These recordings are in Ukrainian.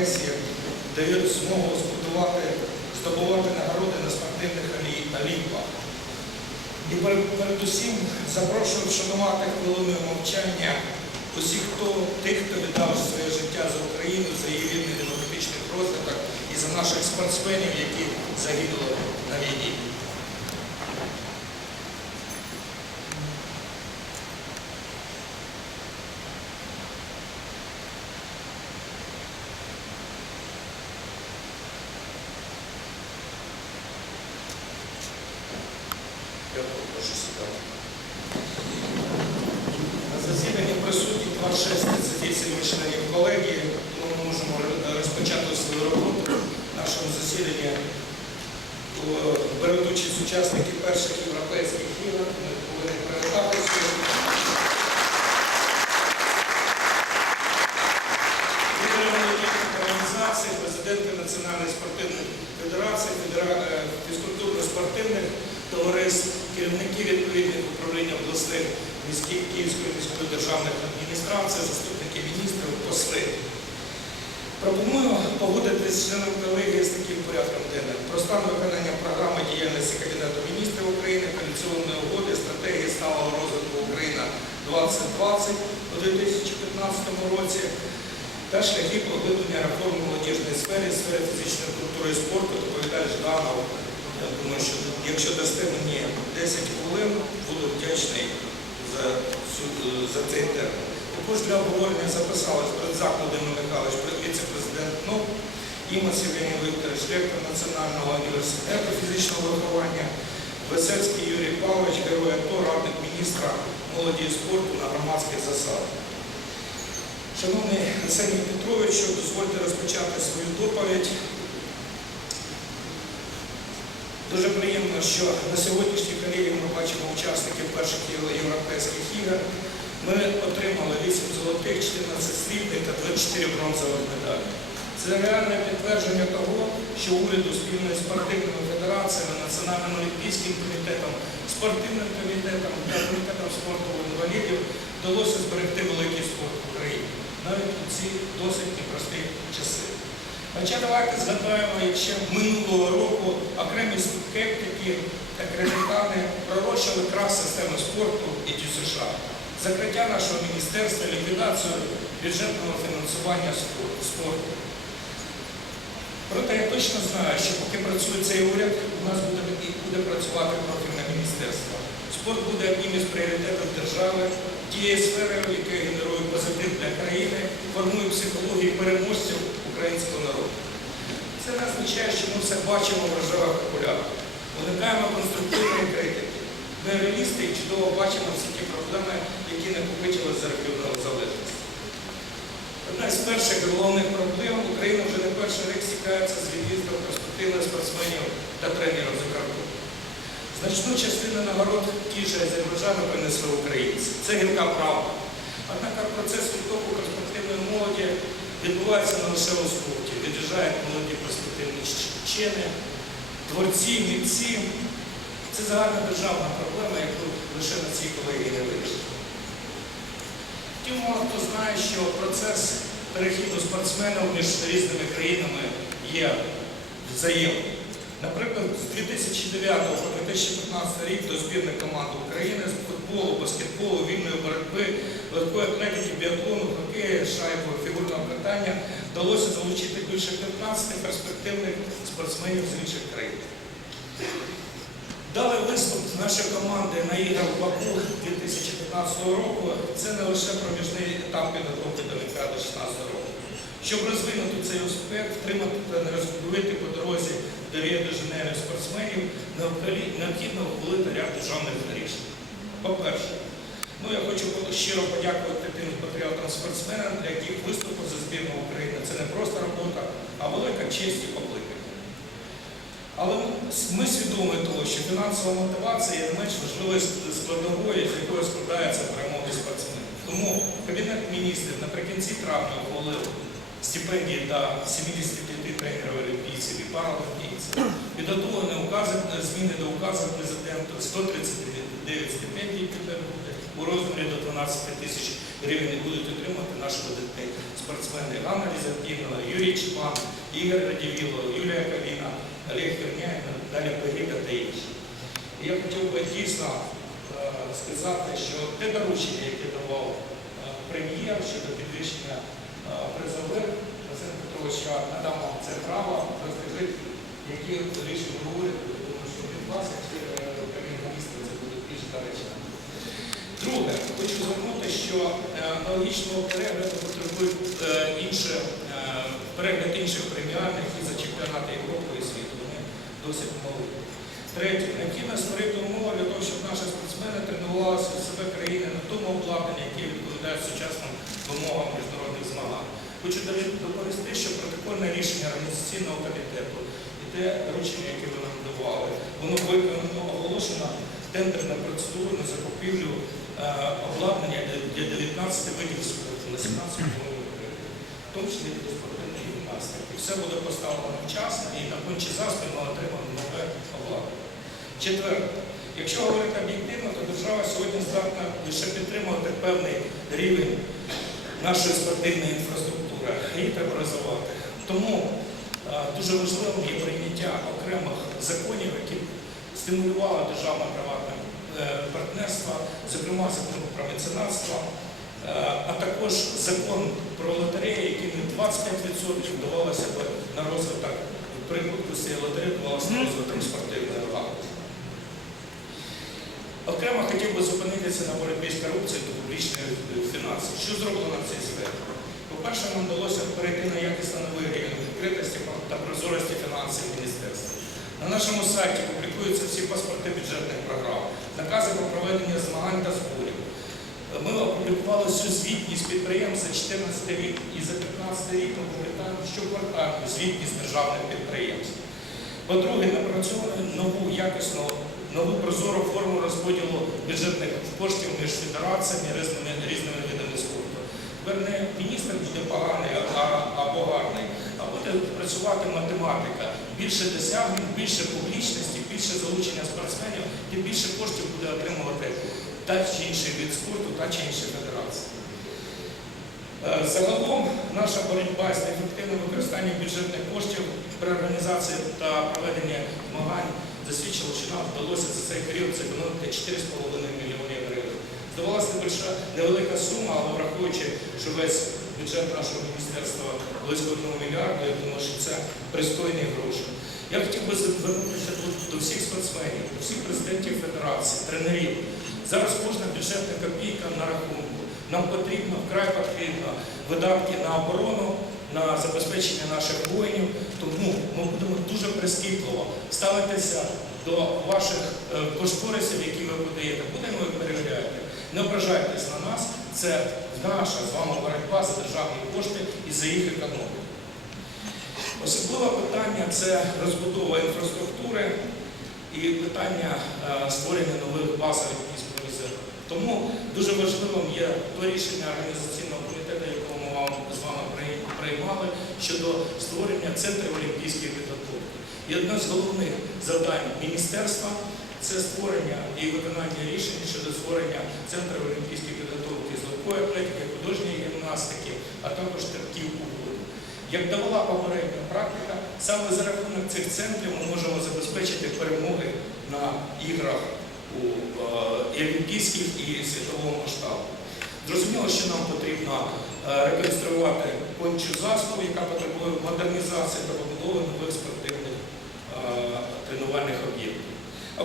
агресії, дають змогу збудувати, здобувати нагороди на спортивних олі- олімпах. І передусім запрошую вшанувати хвилиною мовчання усіх, хто тих, хто віддав своє життя за Україну, за її вільний демократичний розвиток і за наших спортсменів, які загинули на війні. На засіданні присутні 26 38 членів колегії, ми можемо розпочати свою роботу в нашому засіданні. Беруть учасники перших європейських ігор. Ми повинні привітатися. Лідери молодіжних організацій, президенти Національної спортивної федерації, федера- е, фізкультурно-спортивних товариств, керівники відповідних управлінь обласних міських Київської міської державних адміністрацій, заступники міністрів, посли. Пропоную погодитися з членом колегії з таким порядком денним. Про стан виконання програми діяльності Кабінету міністрів України, коаліційної угоди, стратегії сталого розвитку Україна 2020 у 2015 році та шляхи поглиблення реформ в молодіжній сфері, сфері фізичної культури і спорту, доповідає Жданов. Я думаю, що якщо дасте мені 10 хвилин, буду вдячний за, за цей термін. Також для обговорення записалась Березак Володимир Михайлович, віце-президент НОП, Імас Євгеній Вікторович, ректор Національного університету фізичного виховання, Весельський Юрій Павлович, герой АТО, радник міністра молоді і спорту на громадських засадах. Шановний Арсеній Петрович, дозвольте розпочати свою доповідь. Дуже приємно, що на сьогоднішній колії ми бачимо учасників перших європейських ігор. Ми отримали 8 золотих, 14 срібних та 24 бронзових медалі. Це реальне підтвердження того, що уряду спільно з спортивними федераціями, Національним олімпійським комітетом, спортивним комітетом та комітетом спорту інвалідів вдалося зберегти великий спорт в Україні навіть у ці досить непрості часи. Хоча давайте згадаємо, як ще минулого року окремі скептики та критикани пророчили крах системи спорту і США, закриття нашого міністерства, ліквідацію бюджетного фінансування спорту. Точно знаю, що поки працює цей уряд, у нас буде буде працювати профільне міністерство. Спорт буде одним із пріоритетів держави, тієї сфери, яка генерує позитив для країни, формує психологію переможців українського народу. Це не означає, що ми все бачимо в рожевих окулярах. Уникаємо конструктивної критики. Ми реалісти і чудово бачимо всі ті проблеми, які накопичилися за залежності. Одна з перших головних проблем Україна вже не перший рік стікається з від'їздом перспективних спортсменів та тренерів за кордон. Значну частину нагород ті ж Азербайджану принесли українці. Це гірка правда. Однак процес відтоку перспективної молоді відбувається не лише у спорті. Від'їжджають молоді перспективні вчені, творці, митці. Це загальна державна проблема, яку лише на цій колегії не вирішить. Мало хто знає, що процес перехіду спортсменів між різними країнами є взаємним. Наприклад, з 2009 по 2015 рік до збірних команд України з футболу, баскетболу, вільної боротьби, легкої атлетики, біатлону, хокею, шайбу, фігурного катання вдалося залучити більше 15 перспективних спортсменів з інших країн. Дали виступ нашої команди на іграх Баку 2015 року. Це не лише проміжний етап підготовки до Олімпіади 2016 року. Щоб розвинути цей успіх, втримати та не розбудувати по дорозі до Ріо де Жанейро спортсменів, необхідно ухвалити ряд державних рішень. По-перше, ну я хочу щиро подякувати тим патріотам спортсменам, для яких виступи за збірну України це не просто робота, а велика честь і покликання. Але ми свідомі того, що фінансова мотивація є не менш важливою складовою, з якої складається перемоги спортсменів. Тому Кабінет міністрів наприкінці травня ухвалив стипендії для 75 тренерів олімпійців і паралімпійців. Підготовлені укази, зміни до указу президента, 139 стипендій у розмірі до 12 тисяч гривень будуть отримати наші видатні спортсмени Ганна Лізаківна, Юрій Чман, Ігор Радівіло, Юлія Каліна, Олег Верняєв, Наталя Пегіда та інші. Я хотів би дійсно е, сказати, що те доручення, яке давав е, прем'єр щодо підвищення е, призових, Василь Петрович, я надам вам це право, розкажіть, які рішення ви тому що від вас, як прем'єр-міністра, це буде більш доречно. Друге, хочу звернути, що аналогічного перегляду потребують е, інше, перегляд інших преміальних і за чемпіонати Європи і світу. Вони досить мали. Третє, необхідно створити умови для того, щоб наші спортсмени тренувалися в себе країни на тому обладнанні, яке відповідає сучасним вимогам міжнародних змагань. Хочу доповісти, що протокольне рішення організаційного комітету і те доручення, яке ви нам давали, воно виконано оголошено тендерна процедура на закупівлю е, обладнання для- для 19 видів спорту на 17 мільйонів гривень, в тому числі для спортивної гімнастики. Все буде поставлено вчасно і на кончі заспів ми отримаємо нове обладнання. Четверте, якщо говорити об'єктивно, то держава сьогодні здатна лише підтримувати певний рівень нашої спортивної інфраструктури. Її треба розвивати. Тому е, дуже важливим є прийняття окремих законів, які стимулювали державне приватне е, партнерство, зокрема закон про меценатство, а також закон про лотереї, якими 25% давалося б на розвиток при випадку з цієї лотереї давалося на розвиток спортивної галузі. Окремо хотів би зупинитися на боротьбі з корупцією та публічних фінансів. Що зроблено в цій сфері? По-перше, нам вдалося перейти на якісно новий рівень відкритості та прозорості фінансів міністерства. На нашому сайті публікуються всі паспорти бюджетних програм, накази про проведення змагань та зборів. Ми опублікували всю звітність підприємств за 14 рік і за 15 рік ми публікуємо щоквартальну звітність державних підприємств. По-друге, напрацьовано нову якісну, нову прозору форму розподілу бюджетних коштів між федераціями різними, різними видами спорту. Тепер не міністр буде поганий або гарний, а буде працювати математика. Більше досягнень, більше публічності, більше залучення спортсменів, тим більше коштів буде отримувати та чи інший від спорту, та чи інші федерації. Е, Загалом наша боротьба з неефективним використанням бюджетних коштів при організації та проведенні змагань засвідчила, що нам вдалося за цей період зекономити 4,5 мільйонів гривень. Небольша невелика сума, але враховуючи, що весь бюджет нашого міністерства близько 1 мільярда, я думаю, що це пристойні гроші. Я хотів би звернутися до всіх спортсменів, до всіх президентів федерації, тренерів. Зараз кожна бюджетна копійка на рахунку. Нам потрібно, вкрай потрібно видатки на оборону, на забезпечення наших воїнів. Тому ми будемо дуже прискіпливо ставитися до ваших е, кошторисів, які ви подаєте. Будемо їх перевіряти. Не ображайтесь на нас. Це наша з вами боротьба за державні кошти і за їх економіку. Особливе питання це розбудова інфраструктури і питання е, створення нових базових військових. Тому дуже важливим є то рішення організаційного комітету, якого ми вам з вами приймали щодо створення центрів олімпійської підготовки. І одне з головних завдань міністерства це створення і виконання рішень щодо створення центрів олімпійської підготовки з легкої атлетики, художньої гімнастики, а також стрибків у. Як давала попередня практика, саме за рахунок цих центрів ми можемо забезпечити перемоги на іграх у е, і олімпійських і світового масштабу. Зрозуміло, що нам потрібно е, реконструювати кончу заставу, яка потребує модернізації та побудови нових спортивних е, тренувальних об'єктів.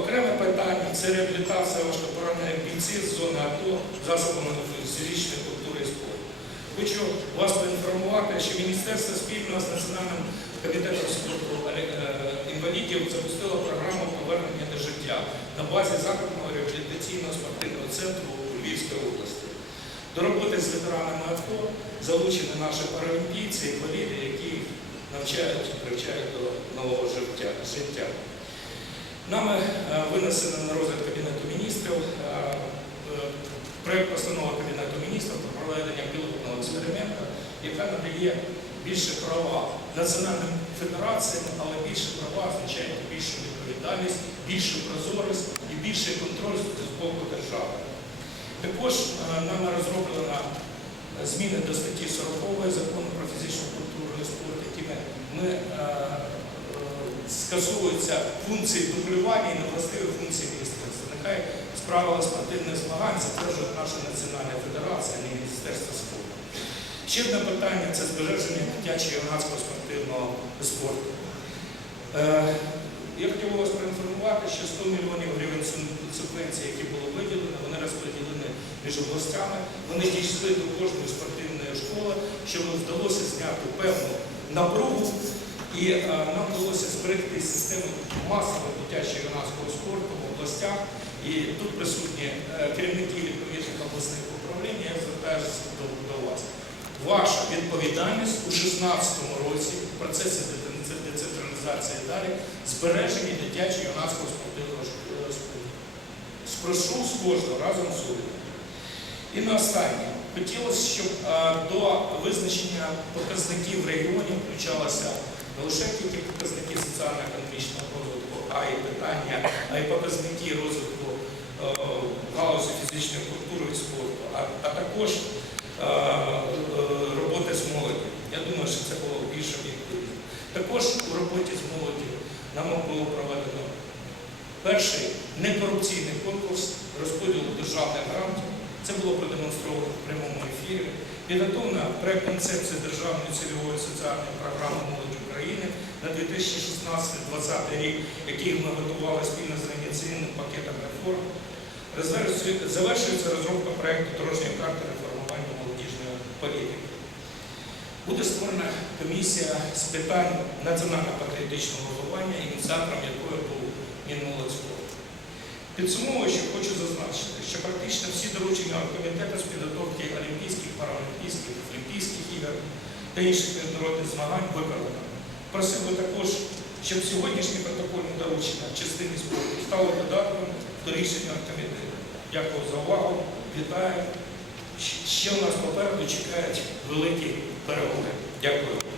Окреме питання це реабілітація важкопоранених бійців з зони АТО засобами фізичної культури і спорту. Хочу вас поінформувати, що міністерство спільно з Національним комітетом спорту е, інвалідів запустило програму повернення до життя на базі закладного реабілітаційного спортивного центру у Львівській області. До роботи з ветеранами АТО залучені наші паралімпійці, інваліди, які навчають, привчають до нового життя. Нами е, винесено на розгляд Кабінету міністрів е, е, постанови Кабінету міністрів про проведення пілотного експерименту, яка надає більше права національним федераціям, але більше права означає більшу відповідальність, більшу прозорість і більший контроль з боку держави. Також е, нами розроблена зміни до статті 40 закону про фізичну культуру і спорт, скасовуються функції дублювання і невластиві функції міністерства. Нехай справила спортивних змагань затверджує наша національна федерація, не Міністерство спорту. Ще одне питання це збереження дитячого юнацького спортивного спорту. Е, Я хотів вас проінформувати, що 100 мільйонів гривень субвенцій, які були виділені, вони розподілені між областями. Вони дійшли до кожної спортивної школи, щоб вдалося зняти певну напругу, і е, нам вдалося зберегти систему масового дитячого юнацького спорту в областях. І тут присутні е, керівники відповідних обласних управлінь. Я звертаюся до, до вас. Ваша відповідальність у 2016 році в процесі децентралізації далі збереження дитячого юнацького спортивного е, спорту. Спрошу з кожного разом з урядом. І на останнє. Хотілося, щоб е, до визначення показників регіонів включалося не лише тільки показники соціально-економічного розвитку, а й питання, а й показники розвитку е, галузі фізичної культури і спорту, а, а також роботи з молоді. Я думаю, що це було більше відповідно. Також у роботі з молоді нам було проведено перший некорупційний конкурс розподілу державних грантів. Це було продемонстровано в прямому ефірі. Підготовлена проект концепції державної цільової соціальної програми молоді України на 2016-2020 рік, який ми готували спільно з організаційним пакетом реформ. Завершується розробка проекту дорожньої карти політики. Буде створена комісія з питань національно-патріотичного виховання, ініціатором якої був Мінмолодьспорт. Підсумовуючи, хочу зазначити, що практично всі доручення комітету з підготовки Олімпійських, Паралімпійських, Олімпійських ігор та інших міжнародних змагань виконано. Просив би також, щоб сьогоднішні протокольні доручення в частині спорту стали додатком до рішення комітету. Дякую за увагу. Вітаю. Ще у нас попереду чекають великі перемоги. Дякую.